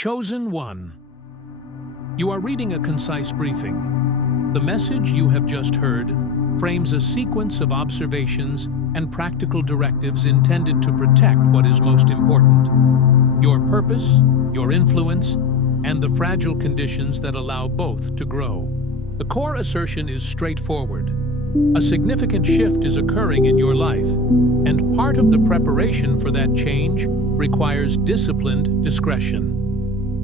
Chosen one. You are reading a concise briefing. The message you have just heard frames a sequence of observations and practical directives intended to protect what is most important: your purpose, your influence, and the fragile conditions that allow both to grow. The core assertion is straightforward. A significant shift is occurring in your life, and part of the preparation for that change requires disciplined discretion.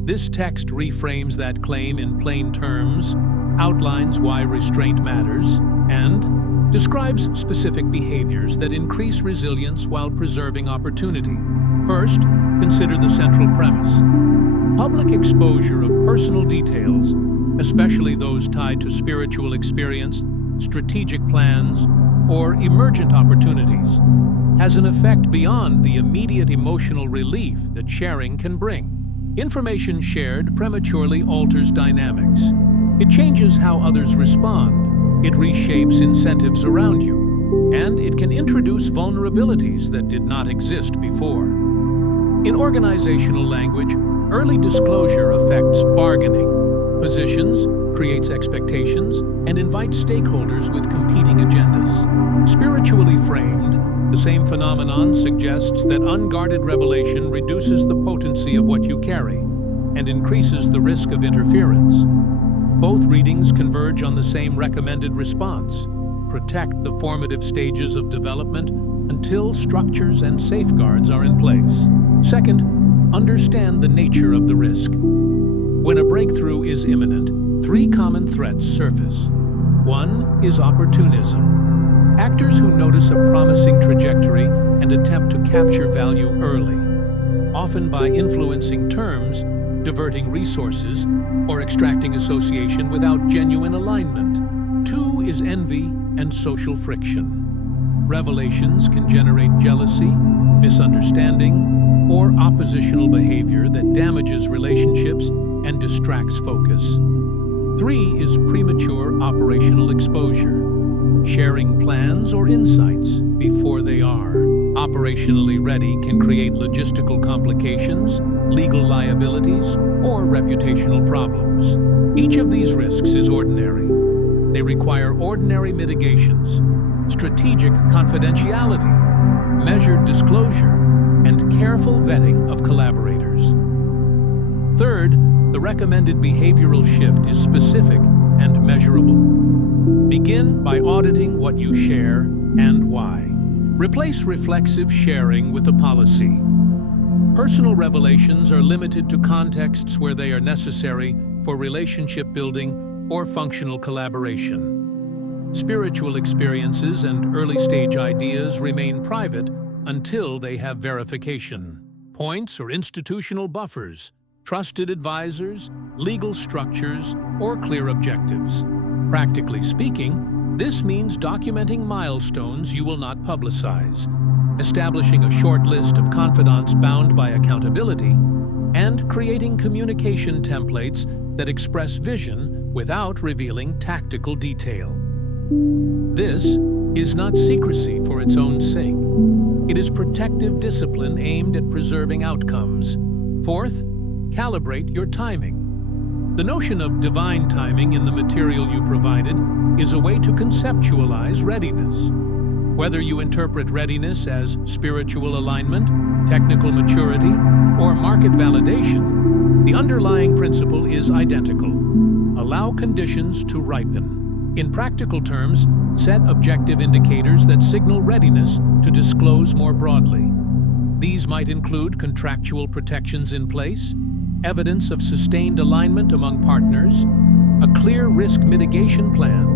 This text reframes that claim in plain terms, outlines why restraint matters, and describes specific behaviors that increase resilience while preserving opportunity. First, consider the central premise. Public exposure of personal details, especially those tied to spiritual experience, strategic plans, or emergent opportunities, has an effect beyond the immediate emotional relief that sharing can bring. Information shared prematurely alters dynamics. It changes how others respond. It reshapes incentives around you. And it can introduce vulnerabilities that did not exist before. In organizational language, early disclosure affects bargaining, positions, creates expectations, and invites stakeholders with competing agendas. Spiritually framed, the same phenomenon suggests that unguarded revelation reduces the potency of what you carry and increases the risk of interference. Both readings converge on the same recommended response: protect the formative stages of development until structures and safeguards are in place. Second, understand the nature of the risk. When a breakthrough is imminent, three common threats surface. One is opportunism. Actors who notice a promising trajectory and attempt to capture value early, often by influencing terms, diverting resources, or extracting association without genuine alignment. Two is envy and social friction. Revelations can generate jealousy, misunderstanding, or oppositional behavior that damages relationships and distracts focus. Three is premature operational exposure. Sharing plans or insights before they are operationally ready can create logistical complications, legal liabilities, or reputational problems. Each of these risks is ordinary. They require ordinary mitigations, strategic confidentiality, measured disclosure, and careful vetting of collaborators. Third, the recommended behavioral shift is specific and measurable. Begin by auditing what you share and why. Replace reflexive sharing with a policy. Personal revelations are limited to contexts where they are necessary for relationship building or functional collaboration. Spiritual experiences and early-stage ideas remain private until they have verification. Points or institutional buffers, trusted advisors, legal structures, or clear objectives. Practically speaking, this means documenting milestones you will not publicize, establishing a short list of confidants bound by accountability, and creating communication templates that express vision without revealing tactical detail. This is not secrecy for its own sake. It is protective discipline aimed at preserving outcomes. Fourth, calibrate your timing. The notion of divine timing in the material you provided is a way to conceptualize readiness. Whether you interpret readiness as spiritual alignment, technical maturity, or market validation, the underlying principle is identical. Allow conditions to ripen. In practical terms, set objective indicators that signal readiness to disclose more broadly. These might include contractual protections in place, evidence of sustained alignment among partners, a clear risk mitigation plan,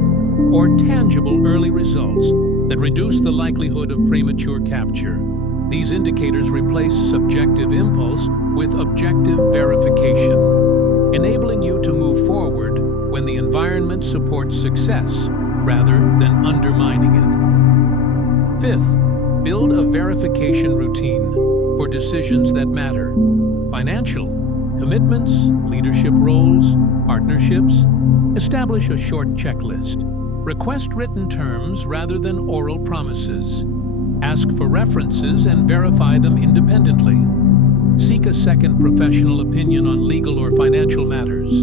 or tangible early results that reduce the likelihood of premature capture. These indicators replace subjective impulse with objective verification, enabling you to move forward when the environment supports success rather than undermining it. Fifth, build a verification routine for decisions that matter: financial, commitments, leadership roles, partnerships. Establish a short checklist. Request written terms rather than oral promises. Ask for references and verify them independently. Seek a second professional opinion on legal financial matters.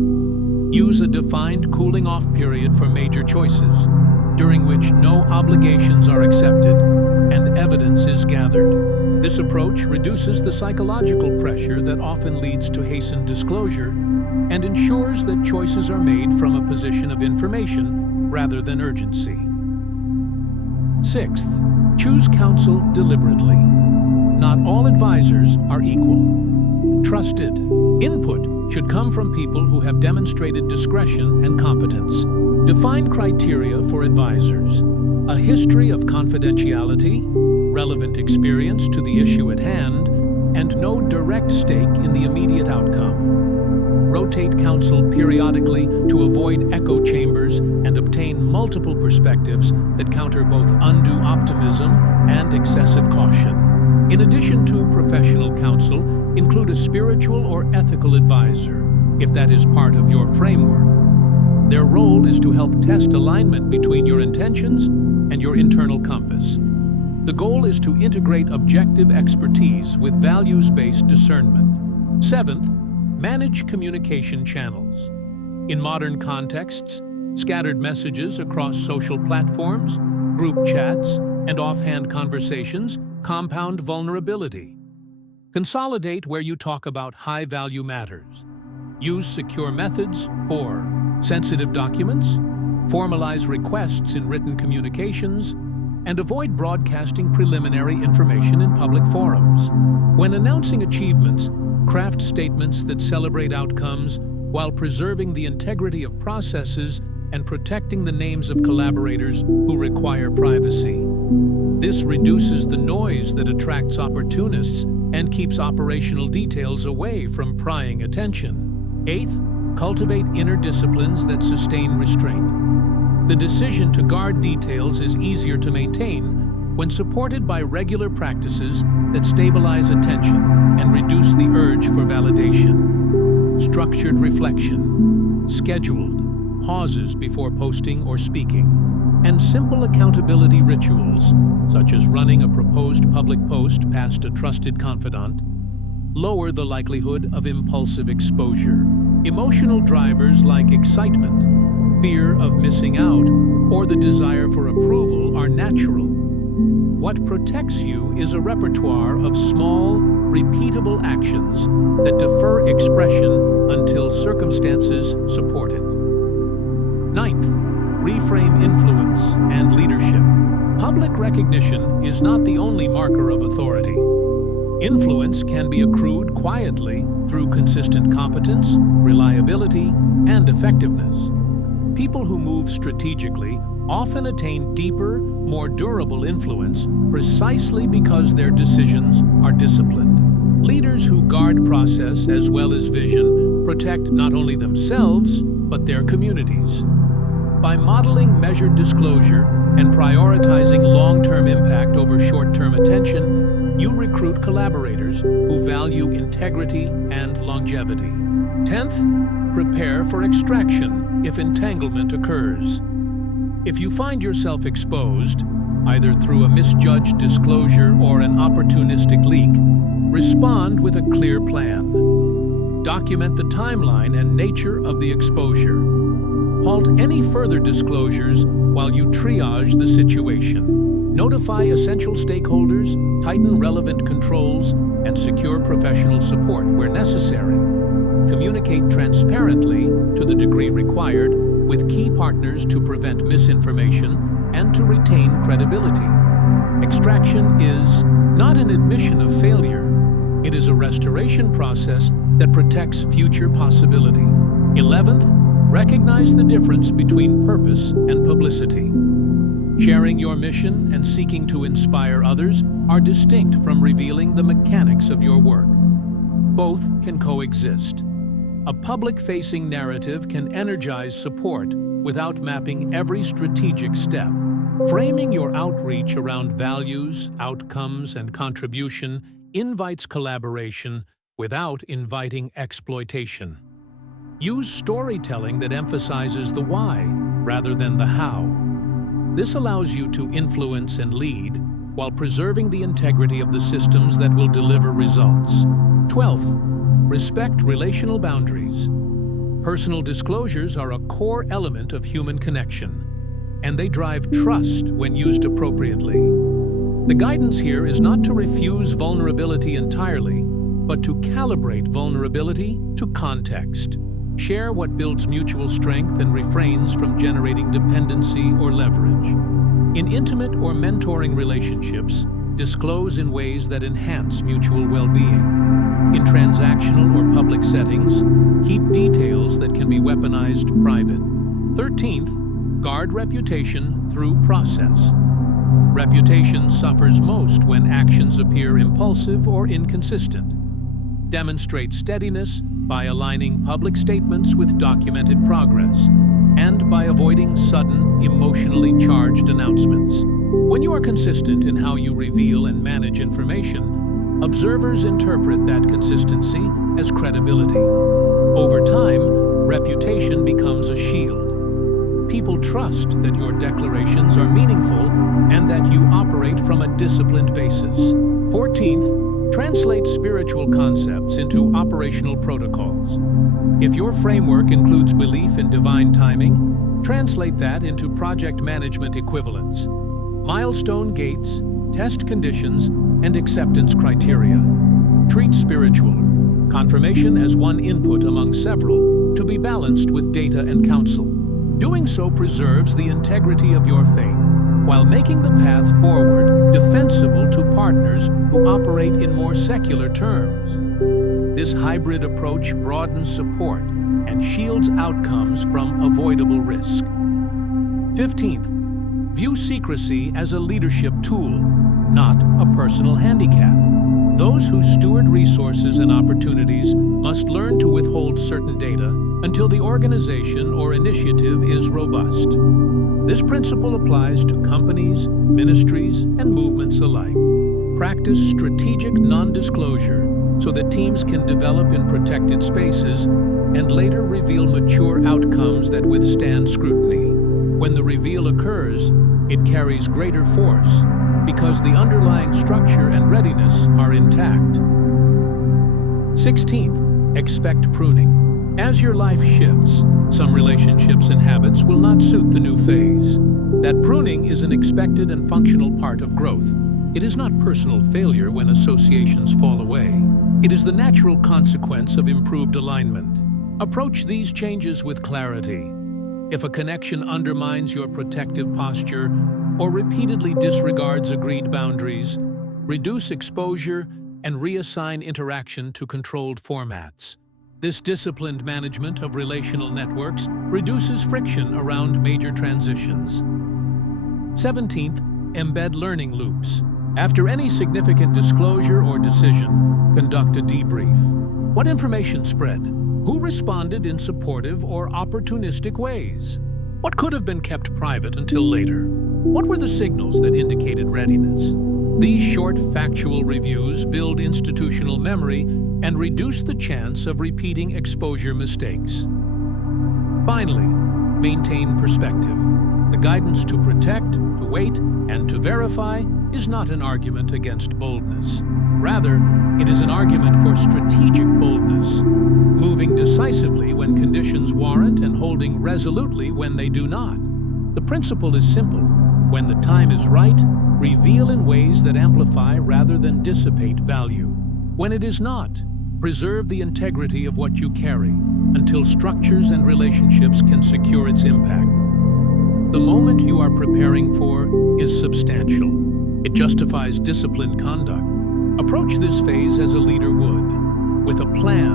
Use a defined cooling-off period for major choices, during which no obligations are accepted and evidence is gathered. This approach reduces the psychological pressure that often leads to hastened disclosure and ensures that choices are made from a position of information rather than urgency. Sixth, choose counsel deliberately. Not all advisors are equal. Trusted input should come from people who have demonstrated discretion and competence. Define criteria for advisors: a history of confidentiality, relevant experience to the issue at hand, and no direct stake in the immediate outcome. Rotate counsel periodically to avoid echo chambers and obtain multiple perspectives that counter both undue optimism and excessive caution. In addition to professional counsel, include a spiritual or ethical advisor, if that is part of your framework. Their role is to help test alignment between your intentions and your internal compass. The goal is to integrate objective expertise with values-based discernment. Seventh, manage communication channels. In modern contexts, scattered messages across social platforms, group chats, and offhand conversations compound vulnerability. Consolidate where you talk about high-value matters. Use secure methods for sensitive documents, formalize requests in written communications, and avoid broadcasting preliminary information in public forums. When announcing achievements, craft statements that celebrate outcomes while preserving the integrity of processes and protecting the names of collaborators who require privacy. This reduces the noise that attracts opportunists and keeps operational details away from prying attention. Eighth, cultivate inner disciplines that sustain restraint. The decision to guard details is easier to maintain when supported by regular practices that stabilize attention and reduce the urge for validation. Structured reflection, scheduled pauses before posting or speaking, and simple accountability rituals, such as running a proposed public post past a trusted confidant, lower the likelihood of impulsive exposure. Emotional drivers like excitement, fear of missing out, or the desire for approval are natural. What protects you is a repertoire of small, repeatable actions that defer expression until circumstances support it. Ninth, reframe influence and leadership. Public recognition is not the only marker of authority. Influence can be accrued quietly through consistent competence, reliability, and effectiveness. People who move strategically often attain deeper, more durable influence precisely because their decisions are disciplined. Leaders who guard process as well as vision protect not only themselves, but their communities. By modeling measured disclosure and prioritizing long-term impact over short-term attention, you recruit collaborators who value integrity and longevity. 10th, prepare for extraction if entanglement occurs. If you find yourself exposed, either through a misjudged disclosure or an opportunistic leak, respond with a clear plan. Document the timeline and nature of the exposure. Halt any further disclosures while you triage the situation. Notify essential stakeholders, tighten relevant controls, and secure professional support where necessary. Communicate transparently to the degree required with key partners to prevent misinformation and to retain credibility. Extraction is not an admission of failure. It is a restoration process that protects future possibility. 11th, recognize the difference between purpose and publicity. Sharing your mission and seeking to inspire others are distinct from revealing the mechanics of your work. Both can coexist. A public-facing narrative can energize support without mapping every strategic step. Framing your outreach around values, outcomes, and contribution invites collaboration without inviting exploitation. Use storytelling that emphasizes the why rather than the how. This allows you to influence and lead while preserving the integrity of the systems that will deliver results. 12th, Respect relational boundaries. Personal disclosures are a core element of human connection, and they drive trust when used appropriately. The guidance here is not to refuse vulnerability entirely, but to calibrate vulnerability to context. Share what builds mutual strength and refrains from generating dependency or leverage. In intimate or mentoring relationships, disclose in ways that enhance mutual well-being. In transactional or public settings, keep details that can be weaponized private. 13th, guard reputation through process. Reputation suffers most when actions appear impulsive or inconsistent. Demonstrate steadiness by aligning public statements with documented progress and by avoiding sudden, emotionally charged announcements. When you are consistent in how you reveal and manage information, observers interpret that consistency as credibility. Over time, reputation becomes a shield. People trust that your declarations are meaningful and that you operate from a disciplined basis. 14th, translate spiritual concepts into operational protocols. If your framework includes belief in divine timing, translate that into project management equivalents. Milestone gates, test conditions, and acceptance criteria. Treat spiritual confirmation as one input among several, to be balanced with data and counsel. Doing so preserves the integrity of your faith, while making the path forward defensible to partners who operate in more secular terms. This hybrid approach broadens support and shields outcomes from avoidable risk. 15th, view secrecy as a leadership tool, not a personal handicap. Those who steward resources and opportunities must learn to withhold certain data until the organization or initiative is robust. This principle applies to companies, ministries, and movements alike. Practice strategic non-disclosure so that teams can develop in protected spaces and later reveal mature outcomes that withstand scrutiny. When the reveal occurs, it carries greater force because the underlying structure and readiness are intact. 16th, expect pruning. As your life shifts, some relationships and habits will not suit the new phase. That pruning is an expected and functional part of growth. It is not personal failure when associations fall away. It is the natural consequence of improved alignment. Approach these changes with clarity. If a connection undermines your protective posture or repeatedly disregards agreed boundaries, reduce exposure and reassign interaction to controlled formats. This disciplined management of relational networks reduces friction around major transitions. 17th, embed learning loops. After any significant disclosure or decision, conduct a debrief. What information spread? Who responded in supportive or opportunistic ways? What could have been kept private until later? What were the signals that indicated readiness? These short, factual reviews build institutional memory and reduce the chance of repeating exposure mistakes. Finally, maintain perspective. The guidance to protect, to wait, and to verify is not an argument against boldness. Rather, it is an argument for strategic boldness, moving decisively when conditions warrant and holding resolutely when they do not. The principle is simple. When the time is right, reveal in ways that amplify rather than dissipate value. When it is not, preserve the integrity of what you carry until structures and relationships can secure its impact. The moment you are preparing for is substantial. It justifies disciplined conduct. Approach this phase as a leader would, with a plan,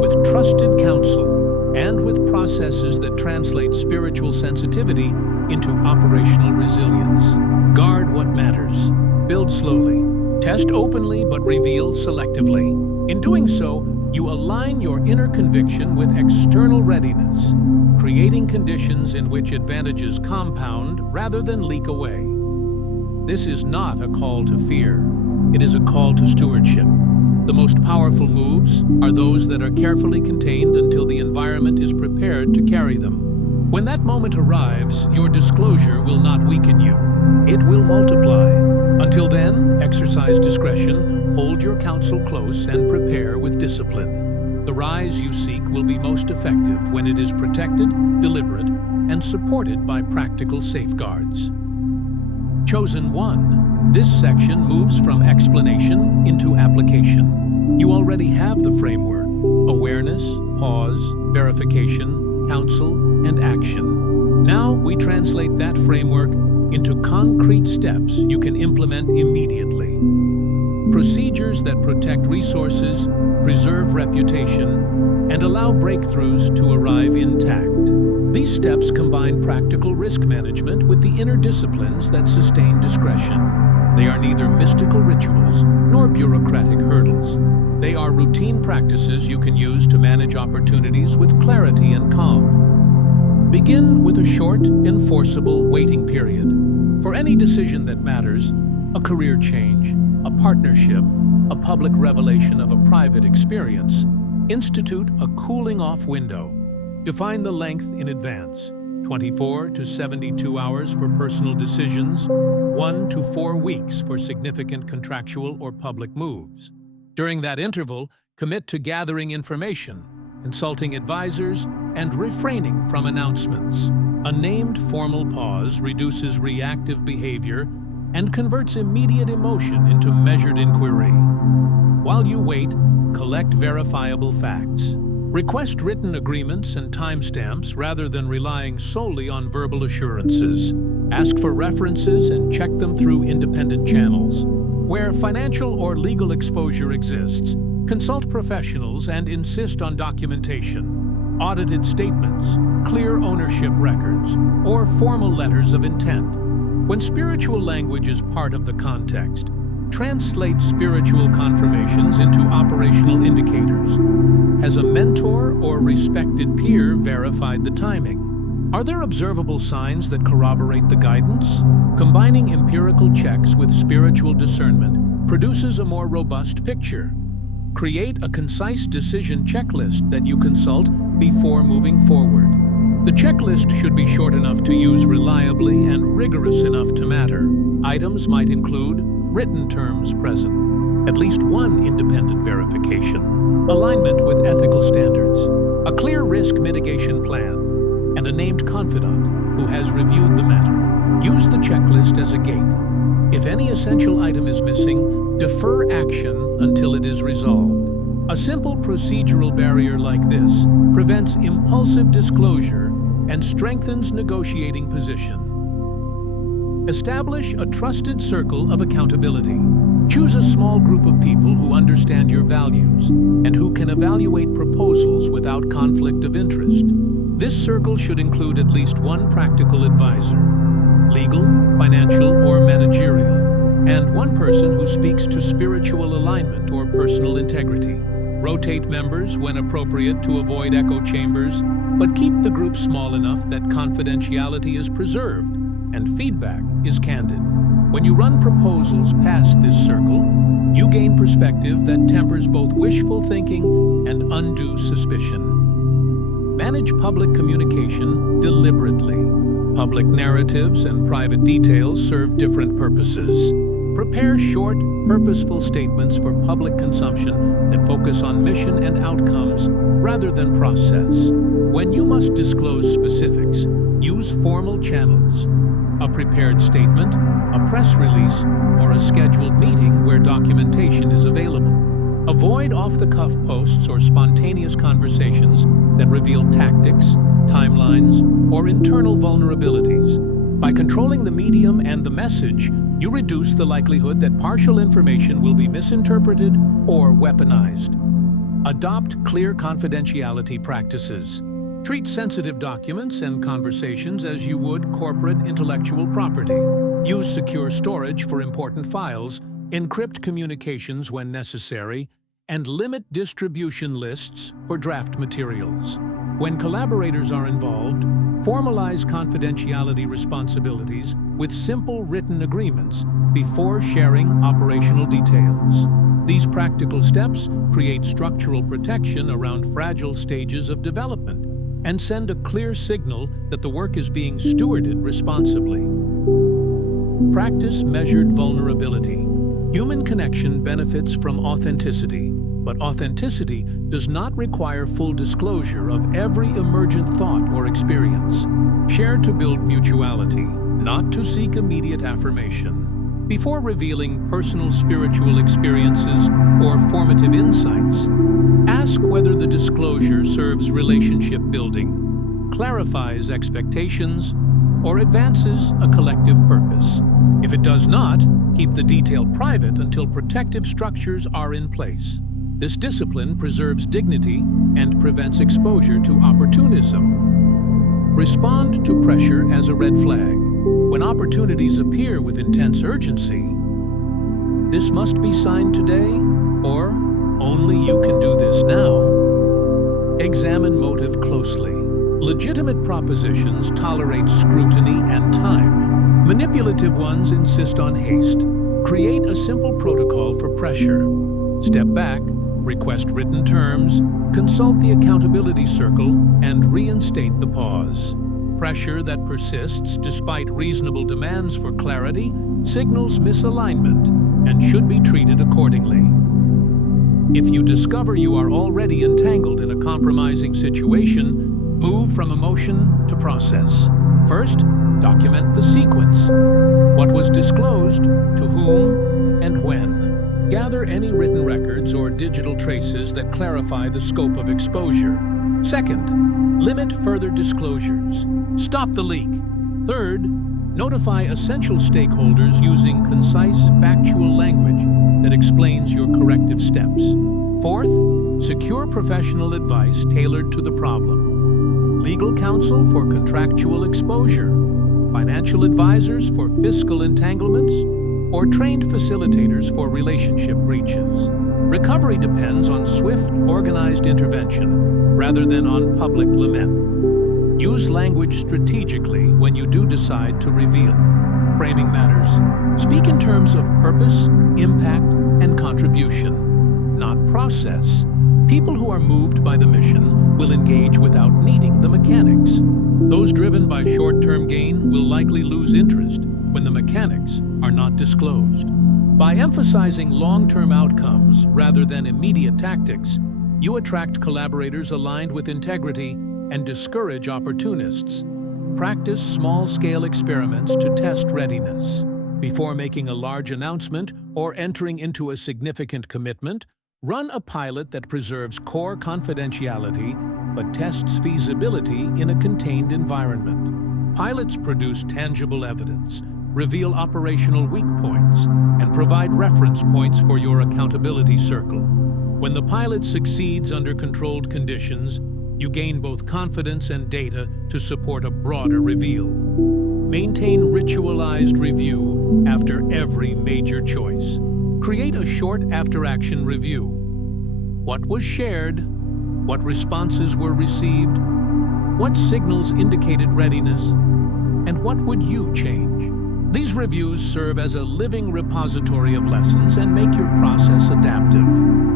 with trusted counsel, and with processes that translate spiritual sensitivity into operational resilience. Guard what matters. Build slowly. Test openly but reveal selectively. In doing so, you align your inner conviction with external readiness, creating conditions in which advantages compound rather than leak away. This is not a call to fear. It is a call to stewardship. The most powerful moves are those that are carefully contained until the environment is prepared to carry them. When that moment arrives, your disclosure will not weaken you. It will multiply. Until then, exercise discretion, hold your counsel close, and prepare with discipline. The rise you seek will be most effective when it is protected, deliberate, and supported by practical safeguards. Chosen 1. This section moves from explanation into application. You already have the framework: awareness, pause, verification, counsel, and action. Now we translate that framework into concrete steps you can implement immediately. Procedures that protect resources, preserve reputation, and allow breakthroughs to arrive intact. These steps combine practical risk management with the inner disciplines that sustain discretion. They are neither mystical rituals nor bureaucratic hurdles. They are routine practices you can use to manage opportunities with clarity and calm. Begin with a short, enforceable waiting period. For any decision that matters, a career change, a partnership, a public revelation of a private experience, institute a cooling-off window. Define the length in advance: 24 to 72 hours for personal decisions, 1 to 4 weeks for significant contractual or public moves. During that interval, commit to gathering information, consulting advisors, and refraining from announcements. A named formal pause reduces reactive behavior and converts immediate emotion into measured inquiry. While you wait, collect verifiable facts. Request written agreements and timestamps rather than relying solely on verbal assurances. Ask for references and check them through independent channels. Where financial or legal exposure exists, consult professionals and insist on documentation. Audited statements, clear ownership records, or formal letters of intent. When spiritual language is part of the context, translate spiritual confirmations into operational indicators. Has a mentor or respected peer verified the timing? Are there observable signs that corroborate the guidance? Combining empirical checks with spiritual discernment produces a more robust picture. Create a concise decision checklist that you consult before moving forward. The checklist should be short enough to use reliably and rigorous enough to matter. Items might include written terms present, at least one independent verification, alignment with ethical standards, a clear risk mitigation plan, and a named confidant who has reviewed the matter. Use the checklist as a gate. If any essential item is missing, defer action until it is resolved. A simple procedural barrier like this prevents impulsive disclosure and strengthens negotiating position. Establish a trusted circle of accountability. Choose a small group of people who understand your values and who can evaluate proposals without conflict of interest. This circle should include at least one practical advisor, legal, financial, or managerial, and one person who speaks to spiritual alignment or personal integrity. Rotate members when appropriate to avoid echo chambers, but keep the group small enough that confidentiality is preserved and feedback is candid. When you run proposals past this circle, you gain perspective that tempers both wishful thinking and undue suspicion. Manage public communication deliberately. Public narratives and private details serve different purposes. Prepare short, purposeful statements for public consumption that focus on mission and outcomes rather than process. When you must disclose specifics, use formal channels. A prepared statement, a press release, or a scheduled meeting where documentation is available. Avoid off-the-cuff posts or spontaneous conversations that reveal tactics, timelines, or internal vulnerabilities. By controlling the medium and the message, you reduce the likelihood that partial information will be misinterpreted or weaponized. Adopt clear confidentiality practices. Treat sensitive documents and conversations as you would corporate intellectual property. Use secure storage for important files, encrypt communications when necessary, and limit distribution lists for draft materials. When collaborators are involved, formalize confidentiality responsibilities with simple written agreements before sharing operational details. These practical steps create structural protection around fragile stages of development and send a clear signal that the work is being stewarded responsibly. Practice measured vulnerability. Human connection benefits from authenticity. But authenticity does not require full disclosure of every emergent thought or experience. Share to build mutuality, not to seek immediate affirmation. Before revealing personal spiritual experiences or formative insights, ask whether the disclosure serves relationship building, clarifies expectations, or advances a collective purpose. If it does not, keep the detail private until protective structures are in place. This discipline preserves dignity and prevents exposure to opportunism. Respond to pressure as a red flag. When opportunities appear with intense urgency, this must be signed today, or only you can do this now. Examine motive closely. Legitimate propositions tolerate scrutiny and time. Manipulative ones insist on haste. Create a simple protocol for pressure. Step back, request written terms, consult the accountability circle, and reinstate the pause. Pressure that persists despite reasonable demands for clarity signals misalignment and should be treated accordingly. If you discover you are already entangled in a compromising situation, move from emotion to process. First, document the sequence. What was disclosed, to whom, and when. Gather any written records or digital traces that clarify the scope of exposure. Second, limit further disclosures. Stop the leak. Third, notify essential stakeholders using concise, factual language that explains your corrective steps. Fourth, secure professional advice tailored to the problem. Legal counsel for contractual exposure, financial advisors for fiscal entanglements, or trained facilitators for relationship breaches. Recovery depends on swift, organized intervention rather than on public lament. Use language strategically when you do decide to reveal. Framing matters. Speak in terms of purpose, impact, and contribution, not process. People who are moved by the mission will engage without needing the mechanics. Those driven by short-term gain will likely lose interest when the mechanics are not disclosed. By emphasizing long-term outcomes rather than immediate tactics, you attract collaborators aligned with integrity and discourage opportunists. Practice small-scale experiments to test readiness. Before making a large announcement or entering into a significant commitment, run a pilot that preserves core confidentiality but tests feasibility in a contained environment. Pilots produce tangible evidence, reveal operational weak points, and provide reference points for your accountability circle. When the pilot succeeds under controlled conditions, you gain both confidence and data to support a broader reveal. Maintain ritualized review after every major choice. Create a short after-action review. What was shared? What responses were received? What signals indicated readiness? And what would you change? These reviews serve as a living repository of lessons and make your process adaptive.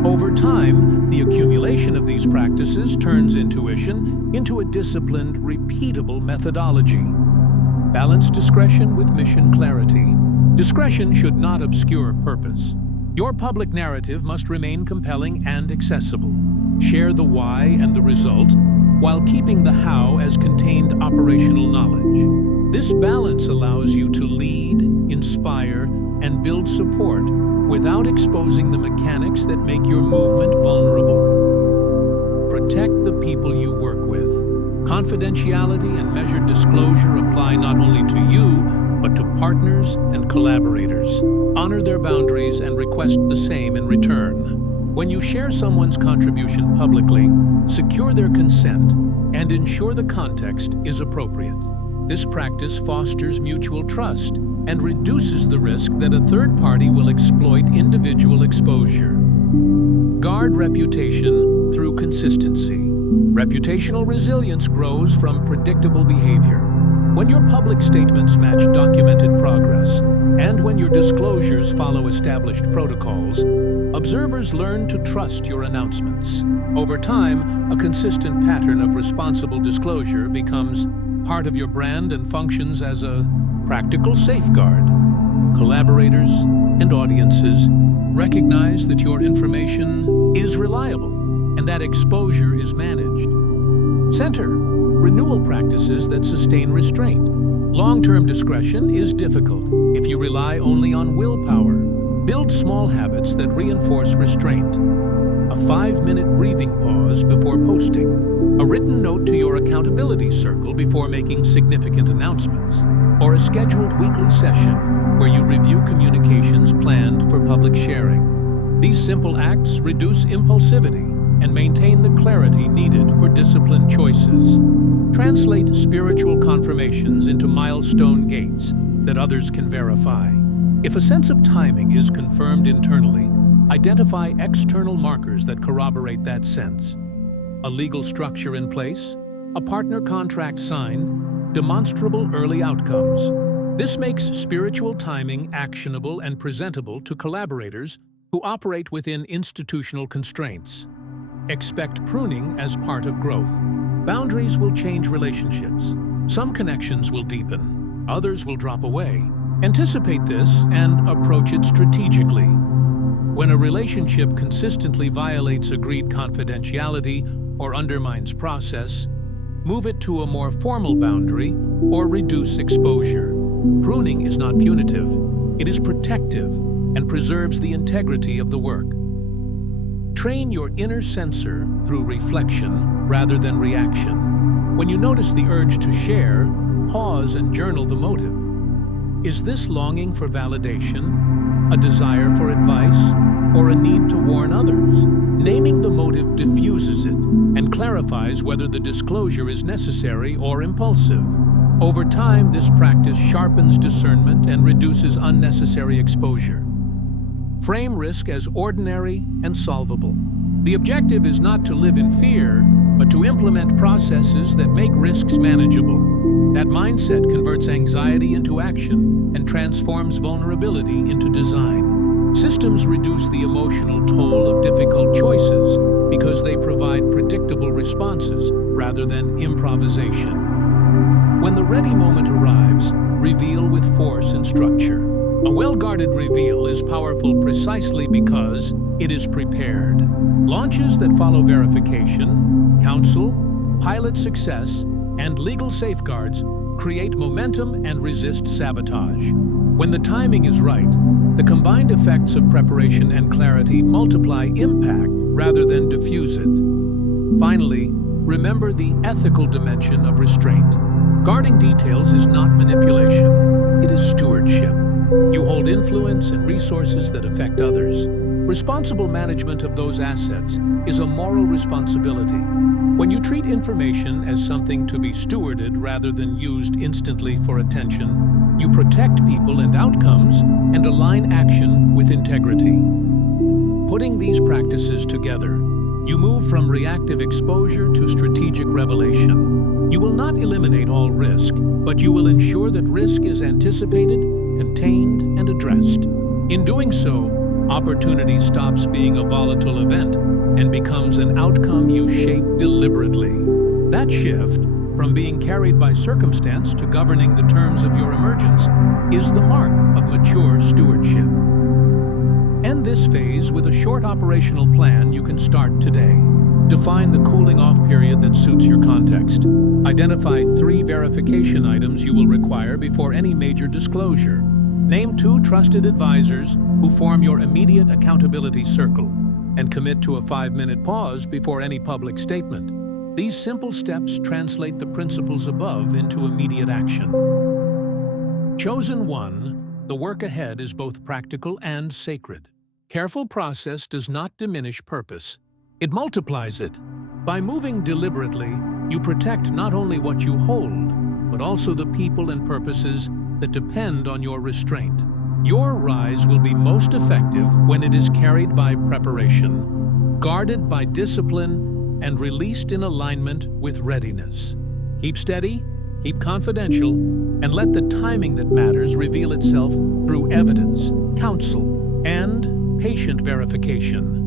Over time, the accumulation of these practices turns intuition into a disciplined, repeatable methodology. Balance discretion with mission clarity. Discretion should not obscure purpose. Your public narrative must remain compelling and accessible. Share the why and the result, while keeping the how as contained operational knowledge. This balance allows you to lead, inspire, and build support without exposing the mechanics that make your movement vulnerable. Protect the people you work with. Confidentiality and measured disclosure apply not only to you, but to partners and collaborators. Honor their boundaries and request the same in return. When you share someone's contribution publicly, secure their consent and ensure the context is appropriate. This practice fosters mutual trust and reduces the risk that a third party will exploit individual exposure. Guard reputation through consistency. Reputational resilience grows from predictable behavior. When your public statements match documented progress, and when your disclosures follow established protocols, observers learn to trust your announcements. Over time, a consistent pattern of responsible disclosure becomes part of your brand and functions as a practical safeguard. Collaborators and audiences recognize that your information is reliable and that exposure is managed. Center renewal practices that sustain restraint. Long-term discretion is difficult if you rely only on willpower. Build small habits that reinforce restraint. A 5-minute breathing pause before posting. A written note to your accountability circle before making significant announcements. Or a scheduled weekly session where you review communications planned for public sharing. These simple acts reduce impulsivity and maintain the clarity needed for disciplined choices. Translate spiritual confirmations into milestone gates that others can verify. If a sense of timing is confirmed internally, identify external markers that corroborate that sense. A legal structure in place, a partner contract signed, demonstrable early outcomes. This makes spiritual timing actionable and presentable to collaborators who operate within institutional constraints. Expect pruning as part of growth. Boundaries will change relationships. Some connections will deepen, others will drop away. Anticipate this and approach it strategically. When a relationship consistently violates agreed confidentiality or undermines process, move it to a more formal boundary or reduce exposure. Pruning is not punitive, it is protective and preserves the integrity of the work. Train your inner censor through reflection rather than reaction. When you notice the urge to share, pause and journal the motive. Is this longing for validation, a desire for advice, or a need to warn others? Naming the motive diffuses it and clarifies whether the disclosure is necessary or impulsive. Over time, this practice sharpens discernment and reduces unnecessary exposure. Frame risk as ordinary and solvable. The objective is not to live in fear, but to implement processes that make risks manageable. That mindset converts anxiety into action and transforms vulnerability into design. Systems reduce the emotional toll of difficult choices because they provide predictable responses rather than improvisation. When the ready moment arrives, reveal with force and structure. A well-guarded reveal is powerful precisely because it is prepared. Launches that follow verification, counsel, pilot success, and legal safeguards create momentum and resist sabotage. When the timing is right, the combined effects of preparation and clarity multiply impact rather than diffuse it. Finally, remember the ethical dimension of restraint. Guarding details is not manipulation, it is stewardship. You hold influence and resources that affect others. Responsible management of those assets is a moral responsibility. When you treat information as something to be stewarded rather than used instantly for attention, you protect people and outcomes and align action with integrity. Putting these practices together, you move from reactive exposure to strategic revelation. You will not eliminate all risk, but you will ensure that risk is anticipated, contained, and addressed. In doing so, opportunity stops being a volatile event and becomes an outcome you shape deliberately. That shift, from being carried by circumstance to governing the terms of your emergence, is the mark of mature stewardship. End this phase with a short operational plan you can start today. Define the cooling-off period that suits your context. Identify 3 verification items you will require before any major disclosure. Name 2 trusted advisors who form your immediate accountability circle, and commit to a 5-minute pause before any public statement. These simple steps translate the principles above into immediate action. Chosen one, the work ahead is both practical and sacred. Careful process does not diminish purpose. It multiplies it. By moving deliberately, you protect not only what you hold, but also the people and purposes that depend on your restraint. Your rise will be most effective when it is carried by preparation, guarded by discipline, and released in alignment with readiness. Keep steady, keep confidential, and let the timing that matters reveal itself through evidence, counsel, and patient verification.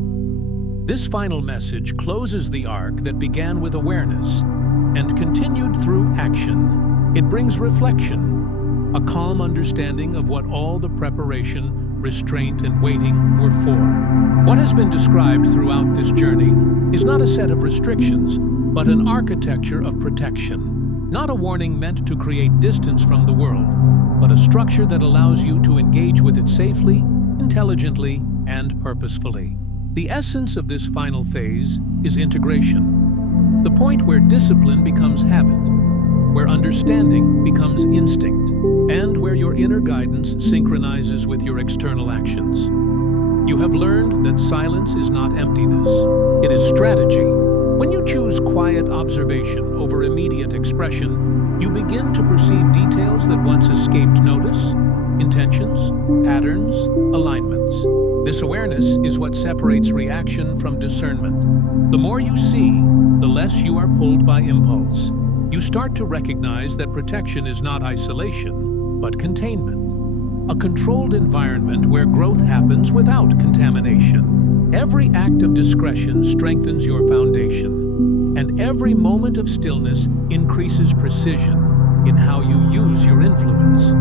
This final message closes the arc that began with awareness and continued through action. It brings reflection, a calm understanding of what all the preparation restraint, and waiting were for. What has been described throughout this journey is not a set of restrictions, but an architecture of protection. Not a warning meant to create distance from the world, but a structure that allows you to engage with it safely, intelligently, and purposefully. The essence of this final phase is integration, the point where discipline becomes habit, where understanding becomes instinct, and where your inner guidance synchronizes with your external actions. You have learned that silence is not emptiness, it is strategy. When you choose quiet observation over immediate expression, you begin to perceive details that once escaped notice, intentions, patterns, alignments. This awareness is what separates reaction from discernment. The more you see, the less you are pulled by impulse. You start to recognize that protection is not isolation, but containment. A controlled environment where growth happens without contamination. Every act of discretion strengthens your foundation, and every moment of stillness increases precision in how you use your influence.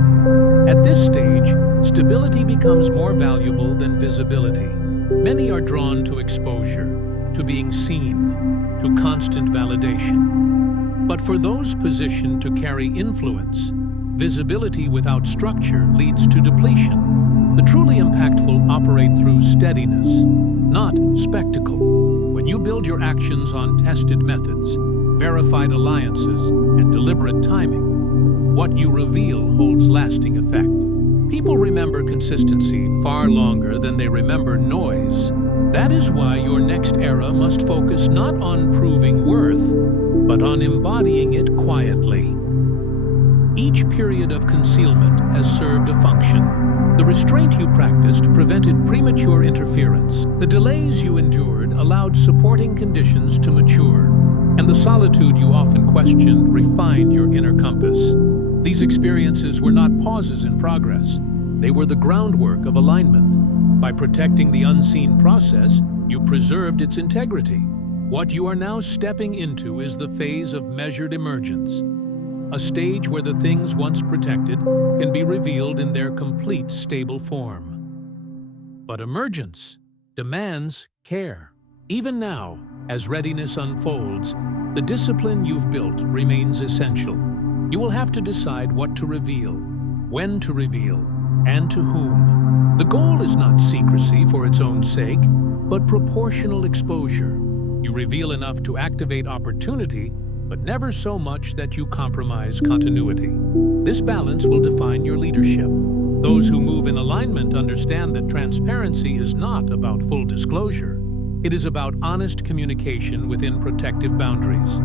At this stage, stability becomes more valuable than visibility. Many are drawn to exposure, to being seen, to constant validation. But for those positioned to carry influence, visibility without structure leads to depletion. The truly impactful operate through steadiness, not spectacle. When you build your actions on tested methods, verified alliances, and deliberate timing, what you reveal holds lasting effect. People remember consistency far longer than they remember noise. That is why your next era must focus not on proving worth, but on embodying it quietly. Each period of concealment has served a function. The restraint you practiced prevented premature interference. The delays you endured allowed supporting conditions to mature, and the solitude you often questioned refined your inner compass. These experiences were not pauses in progress. They were the groundwork of alignment. By protecting the unseen process, you preserved its integrity. What you are now stepping into is the phase of measured emergence, a stage where the things once protected can be revealed in their complete, stable form. But emergence demands care. Even now, as readiness unfolds, the discipline you've built remains essential. You will have to decide what to reveal, when to reveal, and to whom. The goal is not secrecy for its own sake, but proportional exposure. You reveal enough to activate opportunity, but never so much that you compromise continuity. This balance will define your leadership. Those who move in alignment understand that transparency is not about full disclosure. It is about honest communication within protective boundaries.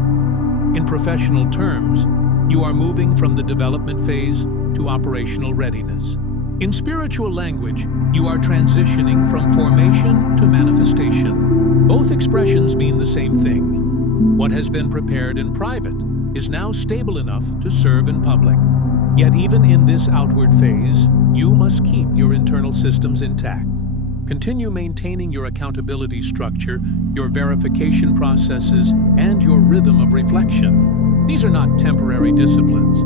In professional terms, you are moving from the development phase to operational readiness. In spiritual language, you are transitioning from formation to manifestation. Both expressions mean the same thing. What has been prepared in private is now stable enough to serve in public. Yet even in this outward phase, you must keep your internal systems intact. Continue maintaining your accountability structure, your verification processes, and your rhythm of reflection. These are not temporary disciplines.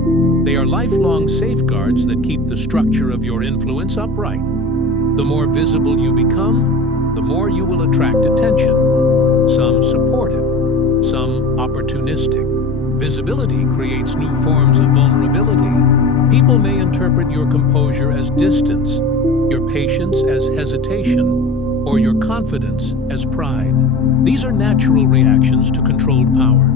They are lifelong safeguards that keep the structure of your influence upright. The more visible you become, the more you will attract attention. Some supportive, some opportunistic. Visibility creates new forms of vulnerability. People may interpret your composure as distance, your patience as hesitation, or your confidence as pride. These are natural reactions to controlled power.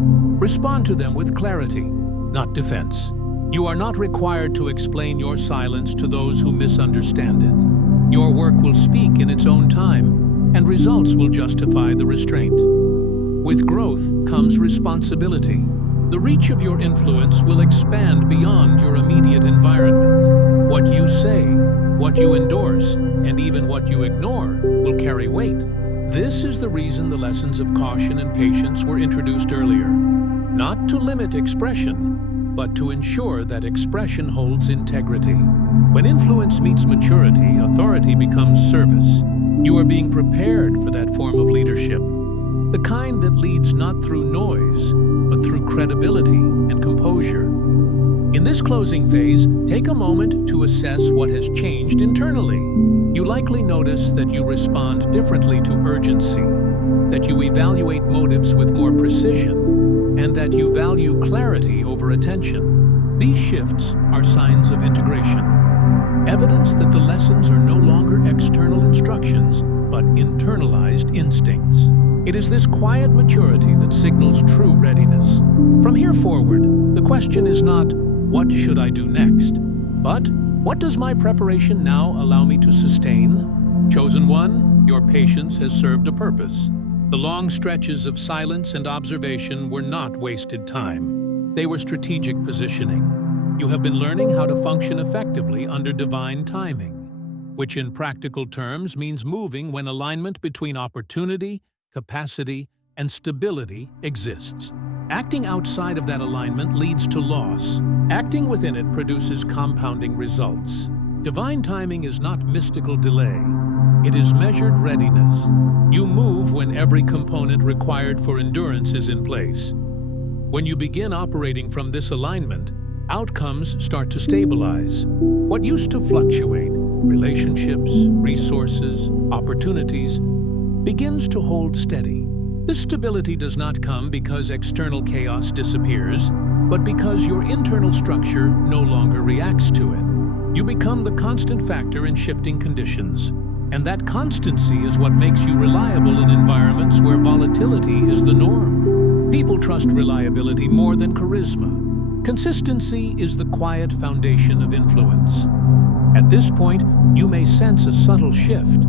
Respond to them with clarity, not defense. You are not required to explain your silence to those who misunderstand it. Your work will speak in its own time, and results will justify the restraint. With growth comes responsibility. The reach of your influence will expand beyond your immediate environment. What you say, what you endorse, and even what you ignore will carry weight. This is the reason the lessons of caution and patience were introduced earlier. Not to limit expression, but to ensure that expression holds integrity. When influence meets maturity, authority becomes service. You are being prepared for that form of leadership, the kind that leads not through noise, but through credibility and composure. In this closing phase, take a moment to assess what has changed internally. You likely notice that you respond differently to urgency, that you evaluate motives with more precision, and that you value clarity over attention. These shifts are signs of integration, evidence that the lessons are no longer external instructions, but internalized instincts. It is this quiet maturity that signals true readiness. From here forward, the question is not, what should I do next? But, what does my preparation now allow me to sustain? Chosen one, your patience has served a purpose. The long stretches of silence and observation were not wasted time. They were strategic positioning. You have been learning how to function effectively under divine timing, which in practical terms means moving when alignment between opportunity, capacity, and stability exists. Acting outside of that alignment leads to loss. Acting within it produces compounding results. Divine timing is not mystical delay. It is measured readiness. You move when every component required for endurance is in place. When you begin operating from this alignment, outcomes start to stabilize. What used to fluctuate, relationships, resources, opportunities, begins to hold steady. This stability does not come because external chaos disappears, but because your internal structure no longer reacts to it. You become the constant factor in shifting conditions, and that constancy is what makes you reliable in environments where volatility is the norm. People trust reliability more than charisma. Consistency is the quiet foundation of influence. At this point, you may sense a subtle shift,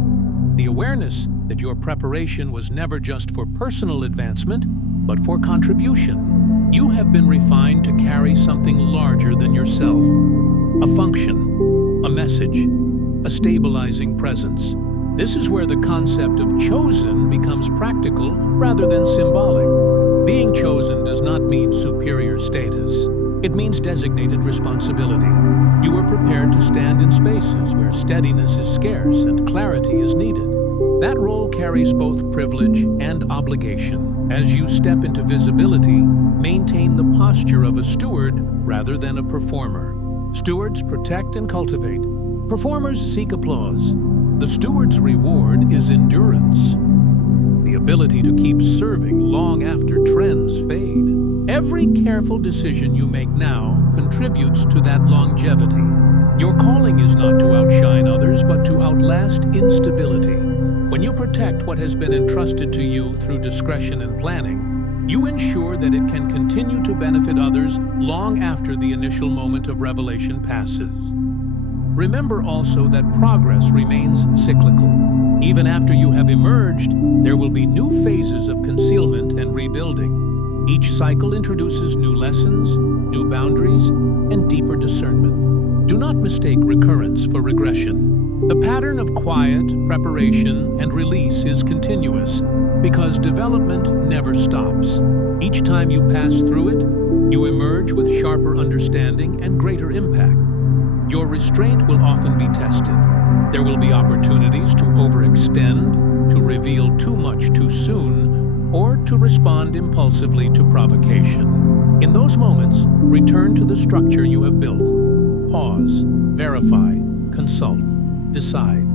the awareness that your preparation was never just for personal advancement, but for contribution. You have been refined to carry something larger than yourself. A function, a message, a stabilizing presence. This is where the concept of chosen becomes practical rather than symbolic. Being chosen does not mean superior status. It means designated responsibility. You are prepared to stand in spaces where steadiness is scarce and clarity is needed. That role carries both privilege and obligation. As you step into visibility, maintain the posture of a steward rather than a performer. Stewards protect and cultivate. Performers seek applause. The steward's reward is endurance, the ability to keep serving long after trends fade. Every careful decision you make now contributes to that longevity. Your calling is not to outshine others, but to outlast instability. When you protect what has been entrusted to you through discretion and planning, you ensure that it can continue to benefit others long after the initial moment of revelation passes. Remember also that progress remains cyclical. Even after you have emerged, there will be new phases of concealment and rebuilding. Each cycle introduces new lessons, new boundaries, and deeper discernment. Do not mistake recurrence for regression. The pattern of quiet, preparation, and release is continuous because development never stops. Each time you pass through it, you emerge with sharper understanding and greater impact. Your restraint will often be tested. There will be opportunities to overextend, to reveal too much too soon, or to respond impulsively to provocation. In those moments, return to the structure you have built. Pause, verify, consult, decide.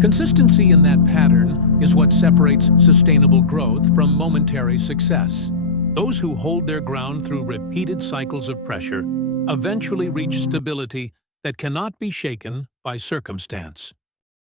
Consistency in that pattern is what separates sustainable growth from momentary success. Those who hold their ground through repeated cycles of pressure eventually reach stability that cannot be shaken by circumstance.